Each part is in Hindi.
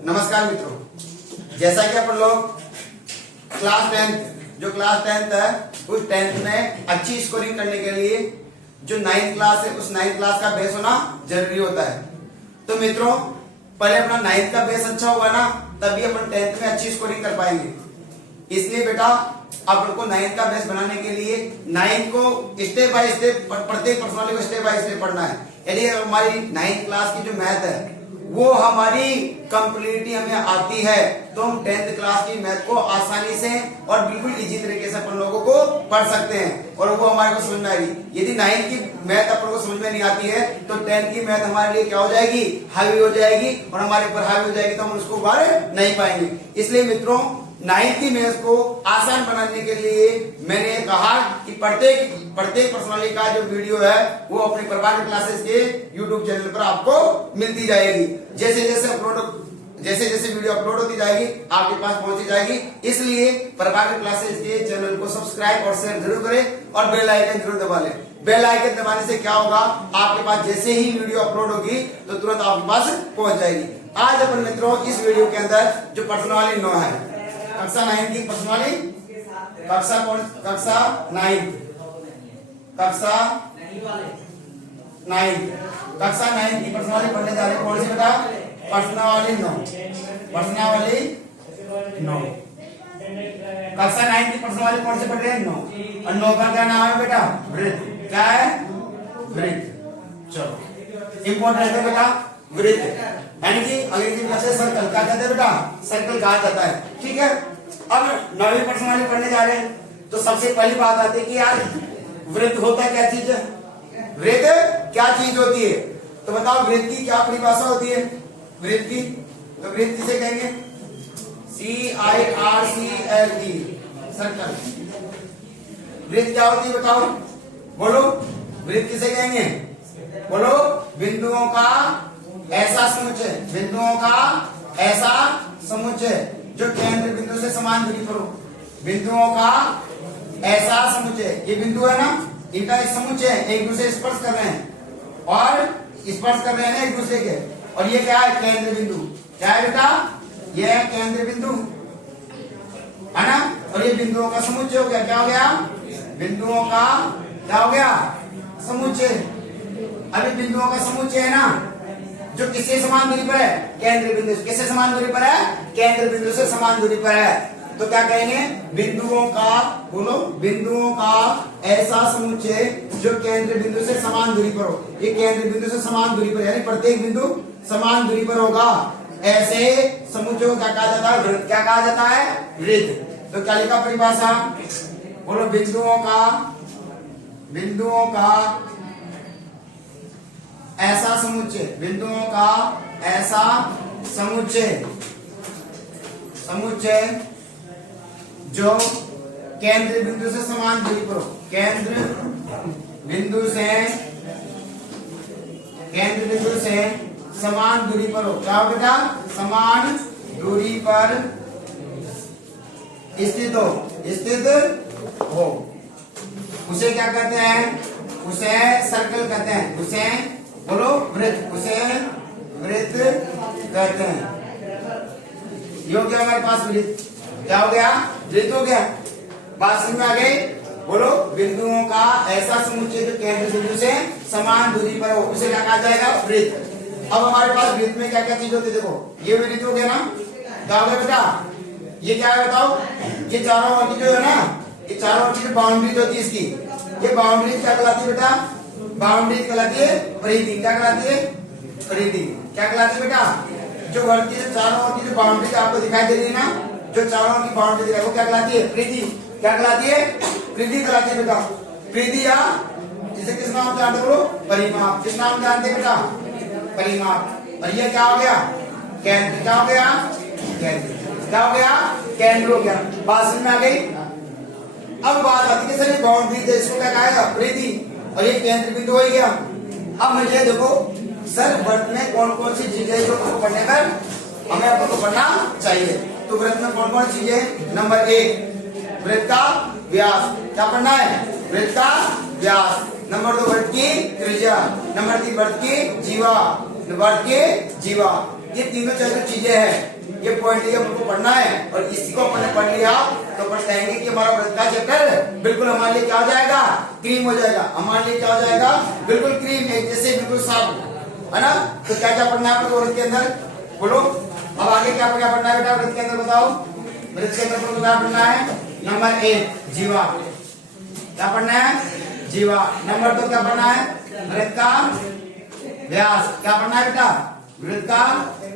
नमस्कार मित्रों, जैसा कि अपन लोग क्लास 10th है उस 10th में अच्छी स्कोरिंग करने के लिए जो 9th क्लास है उस 9th क्लास का बेस होना जरूरी होता है। तो मित्रों, पहले अपना 9th का बेस अच्छा होगा ना, तभी अपन 10th में अच्छी स्कोरिंग कर पाएंगे। इसलिए बेटा अपन को 9th का बेस बनाने के लिए 9th को स्टेप बाय स्टेप, प्रत्येक पर्सनालिटी को स्टेप बाय स्टेप पढ़ना है। यदि हमारी 9th क्लास की जो मैथ है वो हमारी कंप्लीटली हमें आती है तो हम 10th क्लास की मैथ को आसानी से और बिल्कुल इजी तरीके से अपन लोगों को पढ़ सकते हैं और वो हमारे को समझ में आएगी। यदि 9th की मैथ अपन को समझ में नहीं आती है तो 10th की मैथ हमारे लिए क्या हो जाएगी, हावी हो जाएगी और हमारे ऊपर हावी हो जाएगी तो हम उसको बाहर नहीं पाएंगे। इसलिए मित्रों, 9th की मैथ को आसान बनाने के लिए मैंने कहा कि प्रत्येक पर्सनालिटी का जो वीडियो है वो अपने प्रभाकर क्लासेस के YouTube चैनल पर आपको मिलती जाएगी। जैसे जैसे वीडियो अपलोड होती जाएगी आपके पास पहुंची जाएगी। इसलिए प्रभाकर क्लासेस के चैनल को सब्सक्राइब और शेयर जरूर करें और बेल आइकन जरूर दबा लें। बेल आइकन दबाने से क्या होगा, आपके पास जैसे ही वीडियो अपलोड होगी तो तुरंत आपके पास पहुंच जाएगी। आज अपन मित्रों इस वीडियो के अंदर जो पर्सनालिटी 9 है, कक्षा 9 की पर्सनालिटी, कक्षा 9 की पर्सनालिटी पढ़ने जा रहे हैं। कौन सी बेटा? पर्सनालिटी 9। कक्षा 9 की पर्सनालिटी कौन सी पढ़ रहे हैं? 9। और 9 का क्या नाम है बेटा? वृत्त। क्या है? वृत्त। चलो, इंपॉर्टेंट है बेटा वृत्त, यानी कि अंग्रेजी में से सर्कल। क्या कहते हैं बेटा? सर्कल कहा जाता है। ठीक है, अब 9वीं पर्सनालिटी पढ़ने जा रहे हैं तो सबसे पहली बात आती है कि यार वृत्त होता है क्या चीज है? वृत्त क्या चीज होती है? तो बताओ वृत्त की क्या परिभाषा होती है? वृत्त की तो वृत्त किसे कहेंगे? CIRCLE, circle. वृत्त क्या होती है बताओ, बोलो। वृत्त किसे कहेंगे? बोलो। बिंदुओं का ऐसा समुच्चय, बिंदुओं का ऐसा समुच्चय जो केंद्र बिंदु से समान दूरी पर हो। बिंदुओं का ऐसा समुच्चय, ये बिंदु है ना, इनका एक समुच्चय है, एक दूसरे स्पर्श कर रहे हैं और स्पर्श कर रहे हैं ना एक दूसरे के, और ये क्या है? केंद्र बिंदु। क्या है बेटा? ये है केंद्र बिंदु, है ना। और ये बिंदुओं का समुच्चय हो गया। क्या हो गया? बिंदुओं का क्या हो गया? समुच्चय। अभी बिंदुओं का समुच्चय है ना जो किससे समान दूरी पर है? केंद्र बिंदु से। किससे समान दूरी पर है? केंद्र बिंदु से समान दूरी पर है। तो क्या कहेंगे? बिंदुओं का, बोलो, बिंदुओं का ऐसा समुच्चय जो केंद्र बिंदु से समान दूरी पर हो। ये केंद्र बिंदु से समान दूरी पर, यानी प्रत्येक बिंदु समान दूरी पर होगा, ऐसे समुच्चय को क्या कहा जाता है? वृत्त। क्या कहा जाता है? वृत्त। तो क्या लिखा परिभाषा? बोलो, बिंदुओं का ऐसा समुच्चय, बिंदुओं का ऐसा समुच्चय जो केंद्र बिंदु से समान दूरी पर हो। केंद्र बिंदु से समान दूरी पर हो। क्या हो बेटा? समान दूरी पर स्थित हो। उसे क्या कहते हैं? उसे सर्कल कहते हैं। उसे, बोलो, वृत्त। उसे वृत्त कहते हैं। ये हो गया हमारे पास वृत्त। क्या हो गया? वृत्त हो गया। बात समझ में आ गई? बोलो, बिंदुओं का ऐसा समुच्चय जो केंद्र बिंदु से समान दूरी पर हो, उसे क्या कहा जाएगा? वृत्त। अब हमारे पास वृत्त में क्या क्या चीज होती है? देखो, ये वृत्त हो गया ना। क्या हो गया बेटा? ये क्या है बताओ? ये चारों ओर की जो है ना, ये चारों ओर की जो बाउंड्री होती है इसकी, ये बाउंड्री क्या कहलाती है बेटा? बाउंड्री कहलाती है परिधि। क्या कहलाती है? परिधि। क्या कहलाती है बेटा? जो वर्ग की चारों ओर की जो बाउंड्री आपको दिखाई दे रही है ना, जो चारों ओर की बाउंड्री दिखाई, वो क्या कहलाती है? परिधि। क्या कहलाती है? परिधि कहलाती है बेटा। परिधि, या जिसे किस नाम से जानते हो? परिमाप। किस नाम से जानते हैं बेटा? परिमाप। और ये क्या हो गया? केंद्र। क्या हो गया? केंद्र। क्या हो गया? केंद्र हो गया। बात समझ में आ गई? अब बात आती है सर, ये बाउंड्री है, इसको क्या कहा? परिधि। और ये केंद्र बिंदु हो गया। अब मुझे देखो सर, वृत्त में कौन कौन सी चीजें जो पढ़ने पर हमें आपको पढ़ना चाहिए। तो वृत्त में कौन कौन सी चीजें? नंबर 1, वृत्त का व्यास। क्या पढ़ना है? वृत्त का व्यास। नंबर 2, वृत्त की त्रिज्या। नंबर 3, वृत्त की जीवा। ये तीनों चार चीजें हैं, ये पॉइंट ये हमको पढ़ना है और इसी को अपन ने पढ़ लिया तो अपन कहेंगे कि हमारा वृत्त का चैप्टर बिल्कुल हमारे लिए क्या हो जाएगा, क्रीम हो जाएगा। हमारे लिए क्या हो जाएगा, बिल्कुल क्रीम, एक जैसे बिल्कुल साफ, है ना। तो क्या क्या पढ़ना है आपको वृत्त के अंदर, बोलो। अब आगे क्या क्या पढ़ना है बेटा वृत्त के अंदर, बताओ। वृत्त के अंदर क्या पढ़ना है, नंबर 1 जीवा, क्या पढ़ना है, जीवा। नंबर 2 क्या पढ़ना है, वृत्त का व्यास, क्या पढ़ना है बेटा, वृत्त का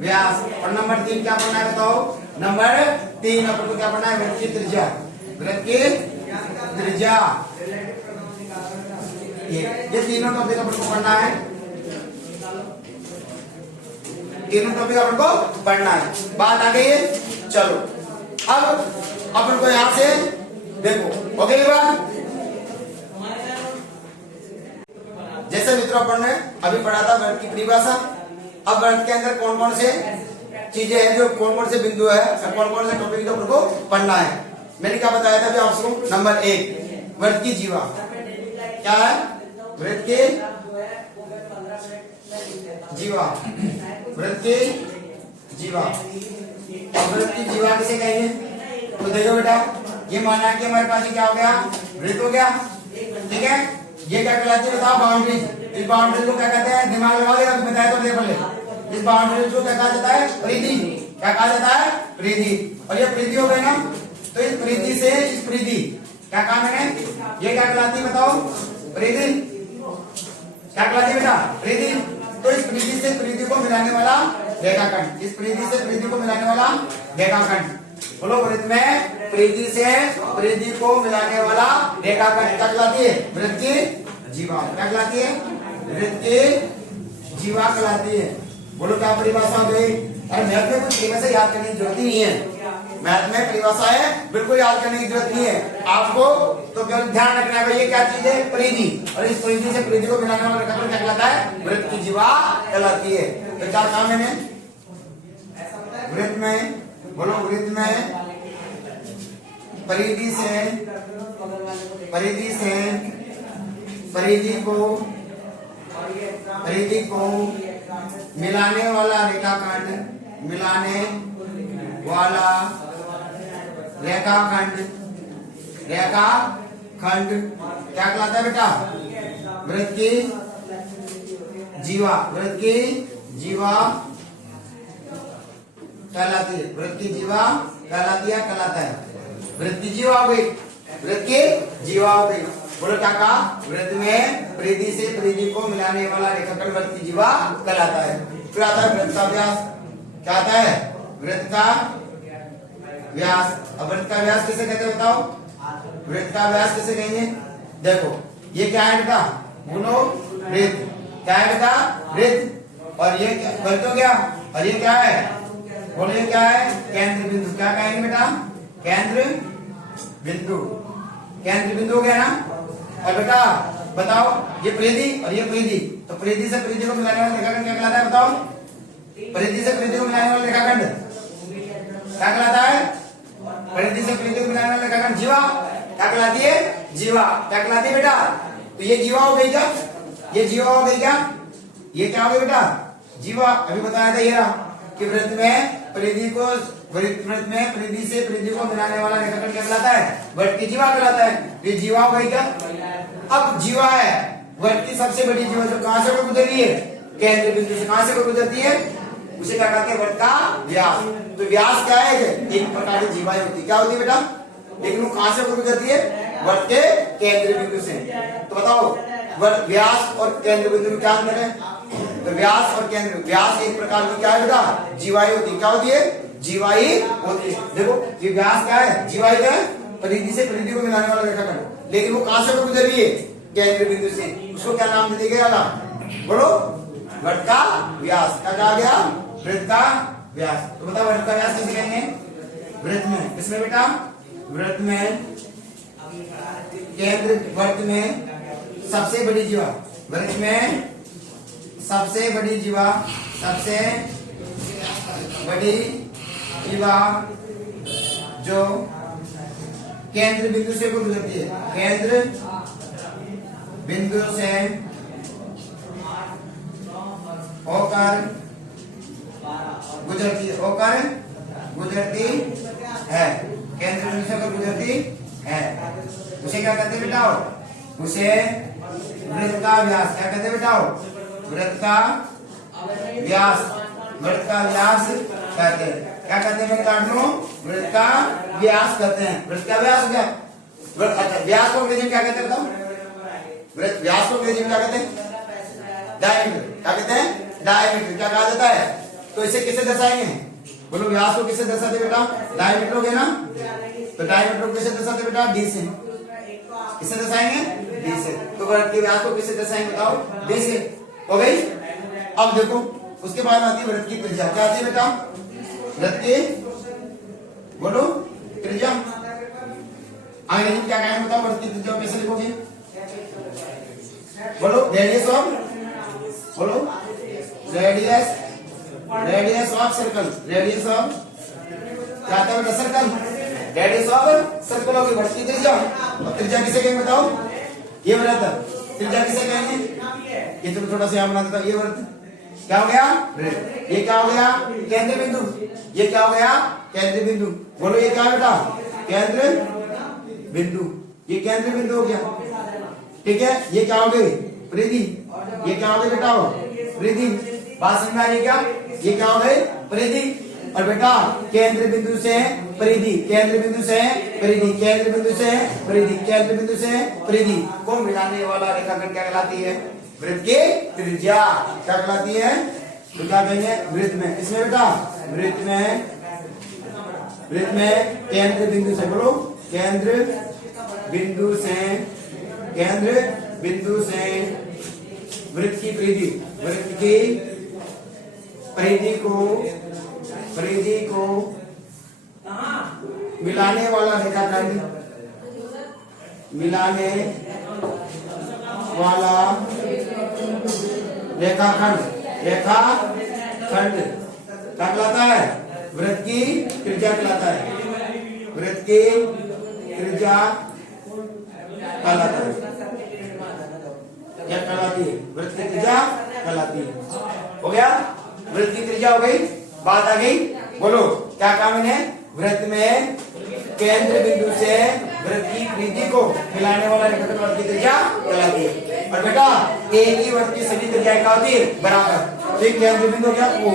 व्यास। और नंबर 3 क्या पढ़ना है बताओ, नंबर 3 अपन को क्या पढ़ना है, वृत्त की त्रिज्या, वृत्त की त्रिज्या। ये तीनों टॉपिक अपन को पढ़ना है, तीनों टॉपिक अपन को पढ़ना है। बात आ गई है, चलो अब अपन को यहां से देखो, ओके बात। जैसे मित्रों अपन ने अभी पढ़ा था वृत्त की परिभाषा। अब वृत्त के अंदर कौन कौन से चीजें हैं, जो कौन कौन से बिंदु है, कौन कौन से टॉपिक जो आपको पढ़ना है, मैंने क्या बताया था अभी आपको। नंबर 1 वृत्त की जीवा, क्या है, वृत्त की जीवा, वृत्त की जीवा। वृत्त की जीवा किसे कहेंगे, तो देखो बेटा, ये माना कि हमारे पास क्या हो गया, वृत्त हो गया, ठीक है। ये क्या कहलाती है बताओ, बाउंड्री। इस बाउंड्री को क्या कहते हैं, दिमाग लगा देगा, बताया तो पहले। इस बाउंड्री को क्या कहा जाता है, परिधि, क्या कहा जाता है, परिधि। और ये परिधि हो गई ना, तो इस परिधि से इस परिधि क्या कहा मैंने, ये क्या कहलाती है बताओ, परिधि, क्या कहलाती है बेटा, परिधि। तो इस परिधि से परिधि को मिलाने वाला रेखाखंड, इस परिधि से परिधि को मिलाने वाला रेखाखंड, बोलो। वृत्त में परिधि से परिधि को मिलाने वाला रेखाखंड क्या कहलाती है, वृत्त की जीवा, क्या कहलाती है, वृत्त की जीवा कहलाती है। बोलो क्या परिभाषा हो गई। और मैथ में कुछ परिभाषा याद करने की जरूरत नहीं है, मैथ में परिभाषा है बिल्कुल याद करने की जरूरत नहीं है आपको। तो केवल ध्यान रखना है ये क्या चीज है, परिधि, और इस परिधि से परिधि को मिलाने वाला रेखाखंड क्या कहलाता है, वृत्त की जीवा कहलाती है। तो क्या काम है, वृत्त में, बोलो, वृत्त में परिधि से परिधि को मिलाने वाला रेखाखंड, मिलाने वाला रेखाखंड, रेखाखंड क्या कहलाता है बेटा, वृत्त की जीवा, वृत्त की जीवा कहलाती है, वृत्त की जीवा कहलाती है, कहलाता है। वृत्त की जीवा हो गई, वृत्त की जीवा हो गई। बोलो क्या कहा, वृत्त में परिधि से परिधि को मिलाने वाला रेखाखंड वृत्त की जीवा कहलाता है। फिर आता है वृत्त का व्यास, क्या आता है, वृत्त का व्यास। अब वृत्त का व्यास किसे कहते हैं बताओ, वृत्त का व्यास किसे कहेंगे, देखो ये क्या है बेटा, बोलो, वृत्त, क्या है बेटा, वृत्त। और ये क्या वृत्त हो गया, और ये क्या है, बोलो ये क्या है, केंद्र बिंदु, क्या कहेंगे बेटा, केंद्र बिंदु, केंद्र बिंदु हो गया ना। और बेटा बताओ ये परिधि और ये परिधि, तो परिधि से परिधि को मिलाने वाला रेखाखंड क्या कहलाता है बताओ, परिधि से परिधि को मिलाने वाला रेखाखंड क्या कहलाता है, परिधि से परिधि को मिलाने वाला रेखाखंड जीवा, क्या कहलाती है, जीवा, क्या कहलाती है बेटा। तो ये जीवा हो गई क्या, ये जीवा हो गई क्या, ये क्या हो गया बेटा, जीवा। अभी बताया था ये रहा कि वृत्त में परिधि को, वृत्त में परिधि से परिधि को मिलाने वाला रेखाखंड क्या कहलाता है, वृत्त की जीवा कहलाता है। ये जीवा हो गई क्या। अब जीवा है वृत्त की सबसे बड़ी जीवा, जो कहां से गुजर रही है, केंद्र बिंदु से कहां से गुजरती है, उसे क्या कहते हैं, वृत्त का व्यास। तो व्यास क्या है, एक प्रकार की जीवा होती है, क्या होती है बेटा, लेकिन वो कहां से गुजरती है, वृत्त के केंद्र बिंदु से। तो बताओ व्यास और केंद्र बिंदु में क्या अंतर है, तो व्यास और केंद्र, व्यास एक प्रकार की क्या है बेटा, जीवाई होती है, क्या होती है, जीवाई होती है। देखो ये व्यास क्या है, जीवाई क्या है, परिधि से परिधि को मिलाने वाला रेखाखंड, लेकिन वो कहां से गुजर रही है, केंद्र बिंदु से, उसको क्या नाम दे देगा, बोलो, वृत्त का व्यास। क्या कहा गया, वृत्त का व्यास। तो बताओ वृत्त का व्यास कैसे कहेंगे, वृत्त में, किसमें बेटा, वृत्त में केंद्र, वृत्त में सबसे बड़ी जीवा, वृत्त में सबसे बड़ी जीवा, सबसे बड़ी जीवा जो केंद्र बिंदु से गुजरती है, केंद्र बिंदु से होकर गुजरती है, होकर गुजरती है, केंद्र बिंदु से होकर गुजरती है, उसे क्या कहते हैं बेटाओ? उसे वृत्त का व्यास क्या कहते हैं बेटाओ? वृत्त का व्यास, वृत्त का व्यास कहते हैं। क्या कहते हैं बेटा? वृत्त का व्यास कहते हैं। वृत्त का व्यास हो गया। अच्छा, व्यास को अंग्रेजी में क्या कहते हैं बताओ? वृत्त व्यास को अंग्रेजी में क्या कहते हैं? डायमीटर। क्या कहते हैं? डायमीटर। क्या कहा जाता है? तो इसे किसे दर्शाएंगे? बोलो, व्यास को किसे दर्शाते बेटा? डायमीटर हो गया ना, तो डायमीटर को किसे दर्शाते बेटा? डी से। किसे दर्शाएंगे? डी से। तो वृत्त के व्यास को किसे दर्शाएंगे बताओ? डी से। हो गई? अब देखो, उसके बाद आती है वृत्त की त्रिज्या। क्या आती है बेटा? वृत्त की, बोलो, त्रिज्या। अंग्रेजी में क्या कहेंगे बताओ? वृत्त की त्रिज्या कैसे लिखोगे? बोलो, रेडियस ऑफ, बोलो, radius, radius of circle, radius of क्या आता है बेटा? सर्कल, रेडियस ऑफ सर्कल होगी वृत्त की त्रिज्या। और त्रिज्या किसे कहेंगे बताओ? ये वृत्त त्रिज्या किसे कहेंगे? ये तो थोड़ा सा यहाँ बना देता हूं। ये वृत्त क्या हो गया? वृत्त। ये क्या हो गया? केंद्र बिंदु। ये क्या हो गया? केंद्र बिंदु। बोलो, ये क्या बेटा? केंद्र बिंदु। ये केंद्र बिंदु हो गया, ठीक है। ये क्या हो गई? परिधि। ये क्या हो गई बेटा? परिधि। बात समझ में आ रही क्या? ये क्या हो गई? परिधि। और बेटा, केंद्र बिंदु से परिधि, केंद्र बिंदु से परिधि, केंद्र बिंदु से परिधि, केंद्र बिंदु से परिधि को मिलाने वाला रेखाखंड क्या कहलाती है? वृत्त की त्रिज्या। क्या कहलाती है? तो क्या कहेंगे? वृत्त में। इसमें बेटा, वृत्त में, वृत्त में केंद्र बिंदु से, बोलो, केंद्र बिंदु से, केंद्र बिंदु से वृत्त की परिधि, वृत्त की परिधि को मिलाने वाला रेखाखंड, मिलाने वाला रेखाखंड, रेखाखंड क्या कहलाता है? वृत्त की त्रिज्या कहलाता है। वृत्त की त्रिज्या कहलाता है। क्या कहलाती है? वृत्त की त्रिज्या कहलाती है। हो गया? वृत्त की त्रिज्या हो गई। बात आ गई, बोलो, क्या काम है? वृत्त में केंद्र बिंदु से वृत्त की परिधि को मिलाने वाला रेखाखंड वृत्त की त्रिज्या कहलाती है। और बेटा, एक ही वृत्त की सभी त्रिज्याएं क्या होती है? बराबर। एक केंद्र बिंदु क्या? O,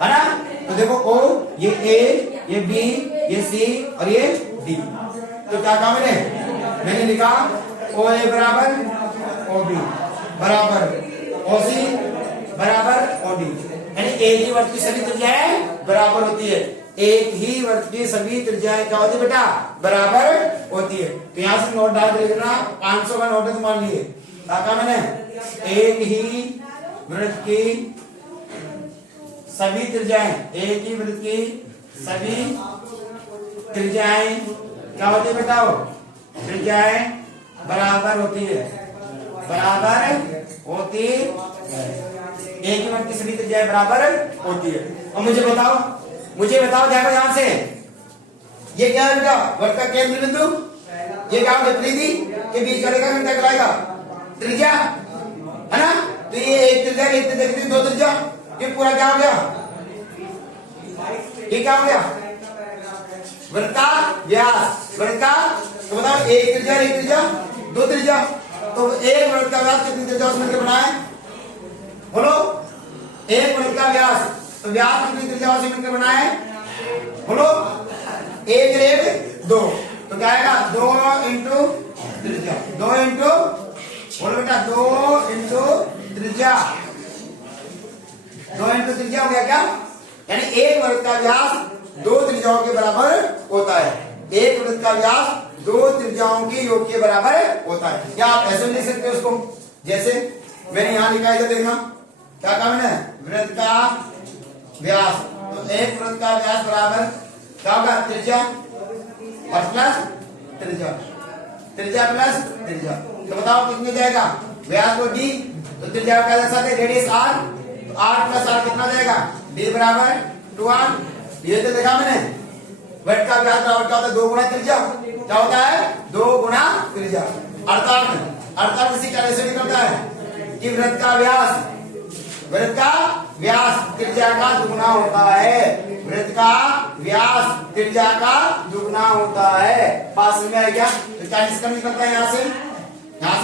है ना? तो देखो, O, ये A, ये B, ये C और ये D। तो क्या काम है? मैंने लिखा OA बराबर OB बराबर OC बराबर OD। यानी एक ही वृत्त की सभी त्रिज्याएं बराबर होती है। एक ही वृत्त की सभी त्रिज्याएं क्या होती है बेटा? बराबर होती है। तो यहां से नोट डाल देना, 500 का नोट है तो मान लिए। क्या मैंने? एक ही वृत्त की सभी त्रिज्याएं, एक ही वृत्त की सभी त्रिज्याएं क्या होती है बेटाओ? त्रिज्याएं बराबर होती है, बराबर होती है। एक ही वृत्त की सभी त्रिज्याएं बराबर होती है। और मुझे बताओ देखो यहां से, ये क्या है बेटा? वृत्त का केंद्र बिंदु। ये क्या होगा? परिधि के बीच का रेखाखंड क्या कहलाएगा? त्रिज्या, है ना? तो ये एक त्रिज्या, एक त्रिज्या, दो त्रिज्या, ये पूरा क्या हो गया? ये क्या हो गया? वृत्त का व्यास। वृत्त का, तो बताओ, एक त्रिज्या, दो त्रिज्या, तो एक वृत्त का व्यास कितनी त्रिज्या उसमें बना है? बोलो, एक वृत्त का व्यास, तो व्यास कितनी त्रिज्या से मिलकर बना है? बोलो, 1/2। तो क्या आएगा? 2 इंटू त्रिज्या, 2 इंटू, बोलो बेटा, 2 इंटू त्रिज्या, 2 इंटू त्रिज्या हो गया क्या? यानी एक वृत्त का व्यास 2 त्रिज्याओं के बराबर होता है। एक वृत्त का व्यास 2 त्रिज्याओं के योग के बराबर होता है। क्या आप ऐसे लिख सकते हो उसको? जैसे मैंने यहां लिखा है, देखना क्या काम है? वृत्त का व्यास, तो एक वृत्त का व्यास बराबर क्या होगा? त्रिज्या और प्लस त्रिज्या, त्रिज्या प्लस त्रिज्या। तो बताओ कितने जाएगा? व्यास को डी, तो त्रिज्या का दर्शाते रेडियस आर, तो आर प्लस आर कितना जाएगा? डी बराबर 2r। ये तो देखा मैंने, वृत्त का व्यास बराबर क्या होता है? 2 गुना त्रिज्या। क्या होता है? 2 गुना त्रिज्या। अर्थात इसी तरह से निकलता है कि वृत्त का व्यास व्यास त्रिज्या का दुगना होता है। वृत्त का व्यास त्रिज्या का दुगना होता है। बात समझ में आई क्या? तो क्या निकलता है यहाँ से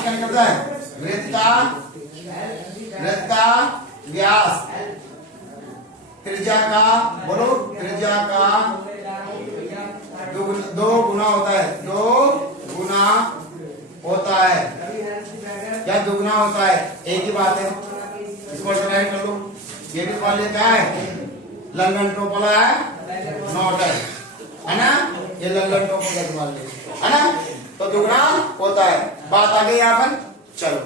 क्या निकलता है? वृत्त का व्यास त्रिज्या का, बोलो, त्रिज्या का दो गुना होता है। दो गुना होता है या दुगना होता है, एक ही बात है। इसको अल्टरनेट कर लो। ये भी मान लेता है लंदन टोपला है, नॉट है ना? ये लंदन टोपला मान ले, है ना? तो दुगना होता है। बात आ गई यहाँ पर। चलो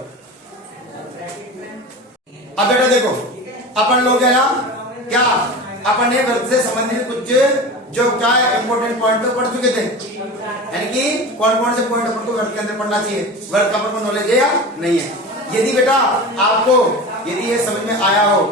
अब बेटा देखो, अपन लोग है ना क्या, अपन ने वर्ग से संबंधित कुछ जो क्या इंपॉर्टेंट पॉइंट तो पढ़ चुके थे, यानी कि कौन कौन से पॉइंट अपन को वर्ग के अंदर पढ़ना चाहिए, वर्ग का अपन को नॉलेज है या नहीं है। यदि बेटा आपको यदि ये समझ में आया हो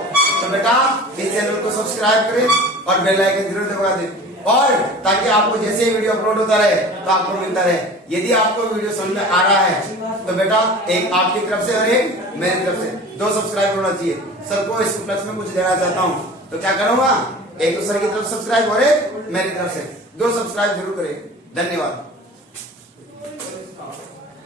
तो बेटा इस चैनल को सब्सक्राइब करें और बेल आइकन जरूर दबा दें, और ताकि आपको जैसे ही वीडियो अपलोड होता रहे तो आपको मिलता रहे। यदि आपको वीडियो समझ में आ रहा है तो बेटा एक आपकी तरफ से और एक मेरी तरफ से 2 सब्सक्राइब होना चाहिए। सर को इस उपलक्ष्य में कुछ देना चाहता हूँ तो क्या करूंगा, एक दूसरे की तरफ सब्सक्राइब और एक मेरी तरफ से 2 सब्सक्राइब जरूर करें। धन्यवाद।